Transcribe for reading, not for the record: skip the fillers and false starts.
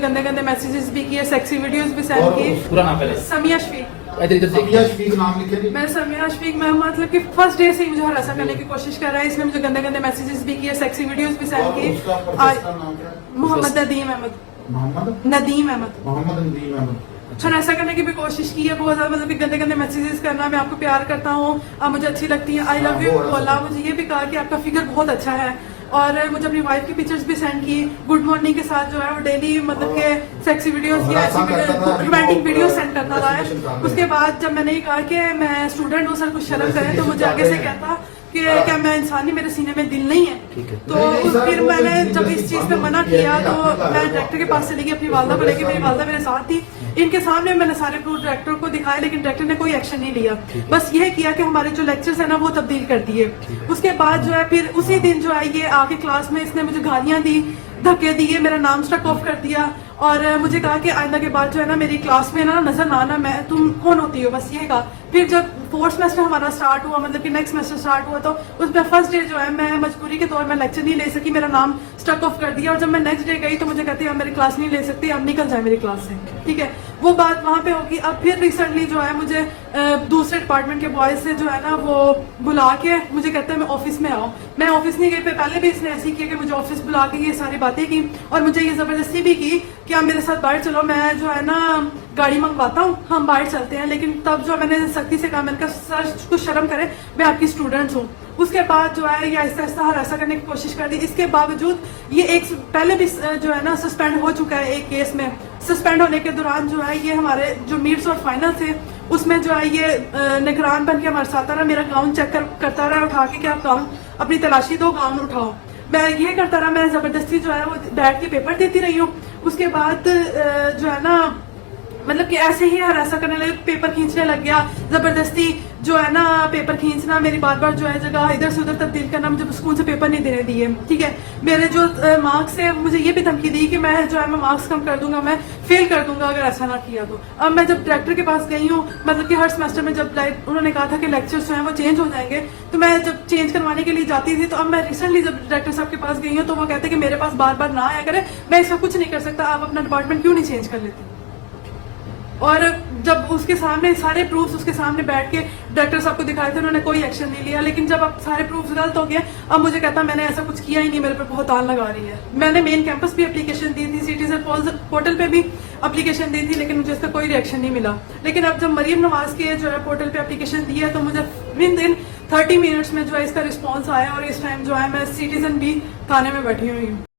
गंदे गंदे मैसेजेस भी किए, सेक्सी वीडियोस भी सेंड की। पूरा नाम पहले समिया शफीक। समिया शफीक नाम लिखे जी। मैं समिया शफीक, मैं मतलब कि फर्स्ट डे से ही मुझे हरासा करने की कोशिश कर रहा है। इसने मुझे गंदे गंदे मैसेजेस भी किए, सेक्सी वीडियोस भी सेंड की। मोहम्मद नदीम अहमद। नदीम अहमद हरासा करने की भी कोशिश की है बहुत ज्यादा, मतलब कि गंदे गंदे मैसेजेस करना, मैं आपको प्यार करता हूँ, आप मुझे अच्छी लगती हैं, आई लव यू बोला। मुझे ये भी कहा कि आपका फिगर बहुत अच्छा है, और मुझे अपनी वाइफ की पिक्चर्स भी सेंड की गुड मॉर्निंग के साथ, जो है वो डेली मतलब के सेक्सी वीडियोस या ऐसी रोमांटिक वीडियो सेंड करता रहा है। उसके बाद जब मैंने ये कहा कि मैं स्टूडेंट हूँ, सर कुछ शर्म करें, तो मुझे आगे से कहता कि क्या मैं इंसान ही, मेरे सीने में दिल नहीं है। तो फिर मैंने जब इस चीज पे मना किया तो मैं डायरेक्टर के पास चली गई, अपनी वालदा को लेकर। मेरी वालदा मेरे साथ थी, इनके सामने मैंने सारे प्रूफ डायरेक्टर को दिखाए, लेकिन डायरेक्टर ने कोई एक्शन नहीं लिया। बस यह किया कि हमारे जो लेक्चर्स है ना वो तब्दील कर दिए। उसके बाद जो है फिर उसी दिन जो है ये आके क्लास में इसने मुझे गालियां दी, धक्के दिए, मेरा नाम स्ट्रक ऑफ कर दिया, और मुझे कहा कि आइंदा के बाद जो है ना मेरी क्लास में ना नजर ना आना, मैं तुम कौन होती हो, बस ये कहा। फिर जब फोर्थ सेमेस्टर हमारा स्टार्ट हुआ, मतलब कि नेक्स्ट सेमेस्टर स्टार्ट हुआ, तो उसमें फर्स्ट डे जो है मैं मजबूरी के तौर में लेक्चर नहीं ले सकी, मेरा नाम स्ट्रक ऑफ कर दिया। और जब मैं नेक्स्ट डे गई तो मुझे कहती है आप मेरी क्लास नहीं ले सकती, आप निकल जाए मेरी क्लास से, ठीक है। वो बात वहाँ पे होगी। अब फिर रिसेंटली जो है मुझे दूसरे डिपार्टमेंट के बॉयज से जो है ना वो बुला के मुझे कहते हैं मैं ऑफिस में आओ। मैं ऑफिस नहीं गई, पहले भी इसने ऐसे किया कि मुझे ऑफिस बुला के ये सारी बातें की, और मुझे ये जबरदस्ती भी की कि आप मेरे साथ बाहर चलो, मैं जो है ना गाड़ी मंगवाता हूँ, हम बाहर चलते हैं। लेकिन तब जो मैंने सख्ती से कहा, मैंने कहा सर कुछ शर्म करे, मैं आपकी स्टूडेंट हूँ। उसके बाद जो है ये आहिस्ता आहिस्ता हरासा करने की कोशिश कर दी। इसके बावजूद ये एक पहले भी जो है ना सस्पेंड हो चुका है एक केस में। सस्पेंड होने के दौरान जो है ये हमारे जो मीट्स और फाइनल थे उसमें जो है ये निगरान बन के हमारे साथ आ रहा, मेरा गाउन चेक करता रहा उठा के, क्या गाउन अपनी तलाशी दो, गाउन उठाओ। मैं ये करता रहा, मैं जबरदस्ती जो है वो बैठ के पेपर देती रही हूँ। उसके बाद जो है ना मतलब कि ऐसे ही हरासा करने लगे, पेपर खींचने लग गया जबरदस्ती, जो है ना पेपर खींचना, मेरी बार बार जो है जगह इधर से उधर तब्दील करना, मुझे स्कूल से पेपर नहीं देने दिए, ठीक है। मेरे जो मार्क्स है मुझे ये भी धमकी दी कि मैं जो है मैं मार्क्स कम कर दूंगा, मैं फेल कर दूंगा अगर ऐसा ना किया तो। अब मैं जब डायरेक्टर के पास गई हूँ, मतलब कि हर सेमेस्टर में जब उन्होंने कहा था कि लेक्चर्स जो है वो चेंज हो जाएंगे, तो मैं जब चेंज करवाने के लिए जाती थी, तो अब मैं रिसेंटली जब डायरेक्टर साहब के पास गई हूँ तो वो कहते हैं कि मेरे पास बार बार ना आया करे, मैं इसका कुछ नहीं कर सकता, आप अपना डिपार्टमेंट क्यों नहीं चेंज कर लेते। और जब उसके सामने सारे प्रूफ्स उसके सामने बैठ के डायरेक्टर साहब को दिखाए थे, उन्होंने कोई एक्शन नहीं लिया। लेकिन जब अब सारे प्रूफ्स गलत हो गए, अब मुझे कहता मैंने ऐसा कुछ किया ही नहीं, मेरे पे बहुत तान लगा रही है। मैंने मेन कैंपस भी एप्लीकेशन दी थी, सिटीजन पोर्टल पे भी एप्लीकेशन दी थी, लेकिन मुझे इसका कोई रिएक्शन नहीं मिला। लेकिन अब जब मरियम नवाज के जो है पोर्टल पे एप्लीकेशन दी है, तो मुझे विद इन 30 मिनट्स में जो है इसका रिस्पॉन्स आया, और इस टाइम जो है मैं सिटीजन भी थाने में बैठी हुई हूँ।